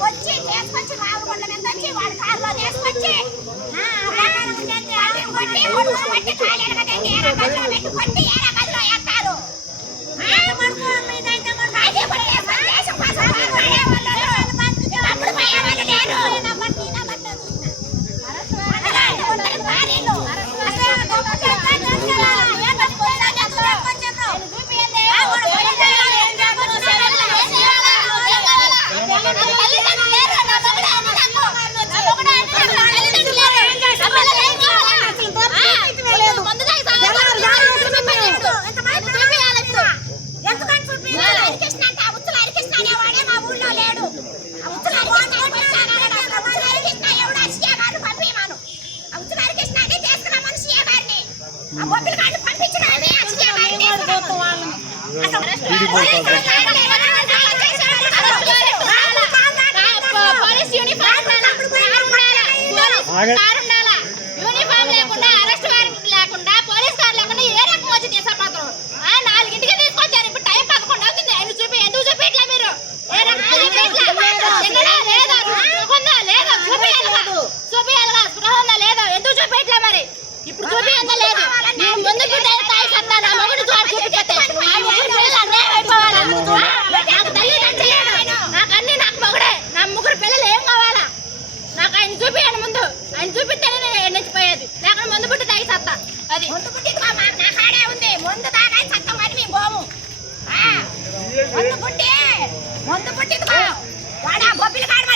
వచ్చి చేసుకొచ్చి రావుకొండ మీద వచ్చి వాడి కారులో తీసుకొచ్చి కొట్టి ముడుకులు కొట్టి కాలేడు కదండి ఏరా గదిలో పెట్టి కొట్టి ఏరా గదిలో వేస్తారు ముడుకు మీద ఇంకా ముడుకు అయితే కూడా దేశం కోసం వాళ్ళు నేను. Polis uniform, polis uniform, polis uniform, polis uniform, polis uniform, polis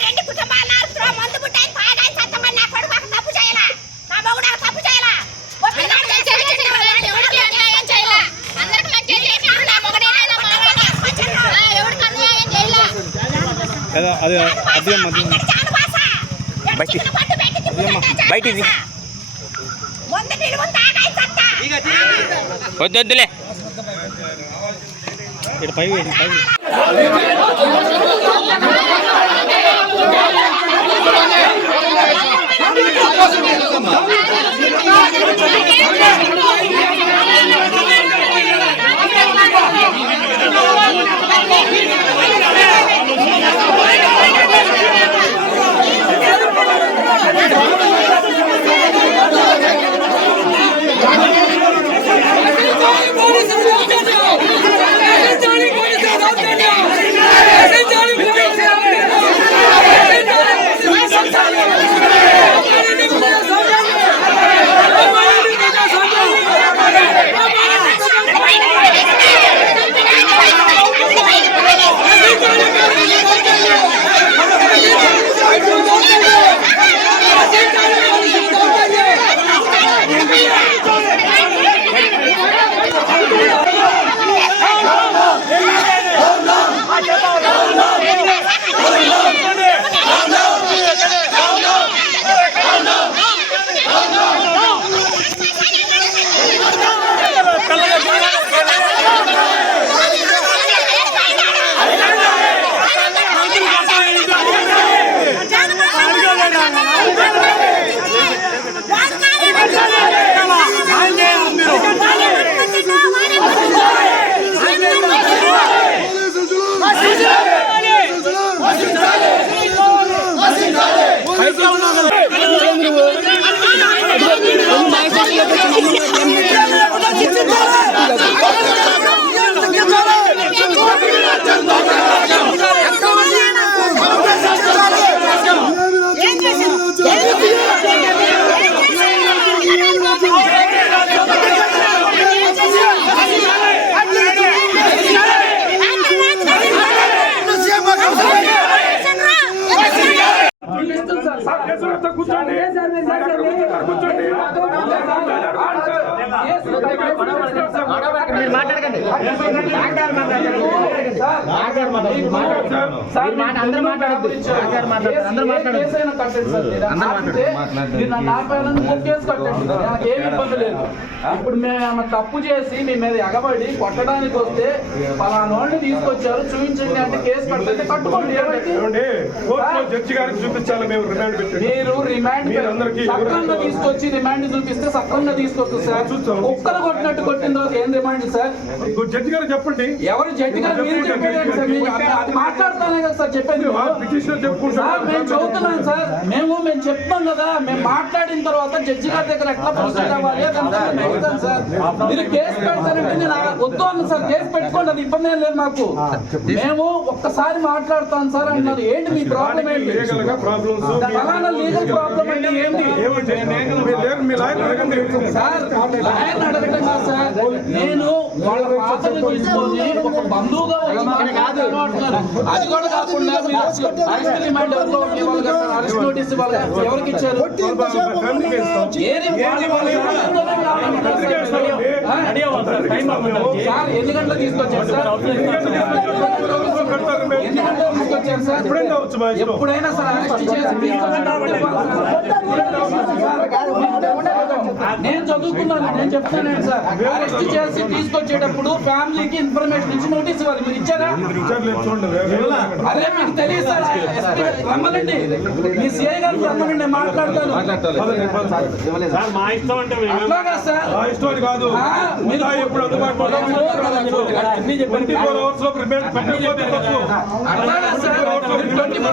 రెండు కుటుంబాలు నాలుగు ముందు పుట్టాయి పాడాయి సత్తమని నా కొడుకు ఒక తప్పు చేయాలా. నా మొగుడు ఒక తప్పు చేయాలా. గొబ్బిల వద్దులే. ఇటు పై పై Let's go. కూర్చోండి. మీరు మాట్లాడకండి. అందరూ మాట్లాడద్దు. అందరూ మాట్లాడద్దు. ఇప్పుడు మేము తప్పు చేసి మీ మీద ఎగబడి కొట్టడానికి వస్తే పలానోళ్ళు తీసుకొచ్చారు. చూపించండి అంటే కేసు కడితే కట్టుకోండి. ఏమైతే గారికి చూపించాలి మేము రిమాండ్ పెట్టి. మీరు రిమాండ్ తీసుకొచ్చి రిమాండ్ చూపిస్తే సక్రమంగా సార్. ఒక్కరు కొట్టినట్టు కొట్టిన తర్వాత ఏం రిమాండ్ సార్ జడ్జి గారు చెప్పండి. ఎవరు జడ్జి గారు? మీరు సార్. అది- మాట్లాడతానే కదా సార్ చెప్పేది. పిటిషనర్ సార్ మేము చదువుతున్నాం సార్. మేము మేము చెప్తాం కదా. మేము మాట్లాడిన తర్వాత జడ్జి గారి దగ్గర ఎట్లా ప్రొసీడ్ అవ్వాలి అదంతా సార్. మీరు కేసు పెడతానంటే నేను వద్దు అన్న సార్. కేసు పెట్టుకోండి. అది ఇబ్బంది ఏం లేదు మాకు. మేము ఒక్కసారి మాట్లాడతాం సార్ అంటున్నారు ఏంటి మీ ప్రాబ్లం ఏంటి? ఫలానా లీగల్ ప్రాబ్లం అంటే ఏంటి? మీ లాయర్ అడగండి. నేను వాళ్ళ పాత్రను తీసుకొని ఒక బంధువుగా అది కూడా కాకుండా అరెస్ట్ రిమాండ్ ఇవ్వాలి కదా సార్. అరెస్ట్ నోటీస్ ఇవ్వాలి ఎవరికి ఇచ్చారు? సార్. ఎన్ని గంటలకు తీసుకొచ్చారు సార్? ఎప్పుడైనా సార్ అరెస్ట్ చేసి. నేను చదువుకున్నాను నేను చెప్తాను సార్? అరెస్ట్ చేసి తీసుకొచ్చేటప్పుడు ఫ్యామిలీకి ఇన్ఫర్మేషన్ ఇచ్చి నోటీస్ ఇవ్వాలి. మీరు ఇచ్చారా? అదే మీకు తెలియదు సార్. రమ్మనండి మీ సిఐ గారు రమ్మనండి మాట్లాడతాను. అట్లాగా సార్ ఆ ఇష్టం అని కాదు. ఆ, మీరు- ముద్దాయి ఎప్పుడు అందుబాటులో ట్వంటీ ఫోర్ అవర్స్లో ప్రిపేర్ పెట్టకపోతే తప్పు. అట్లాగా సార్ మీరు 24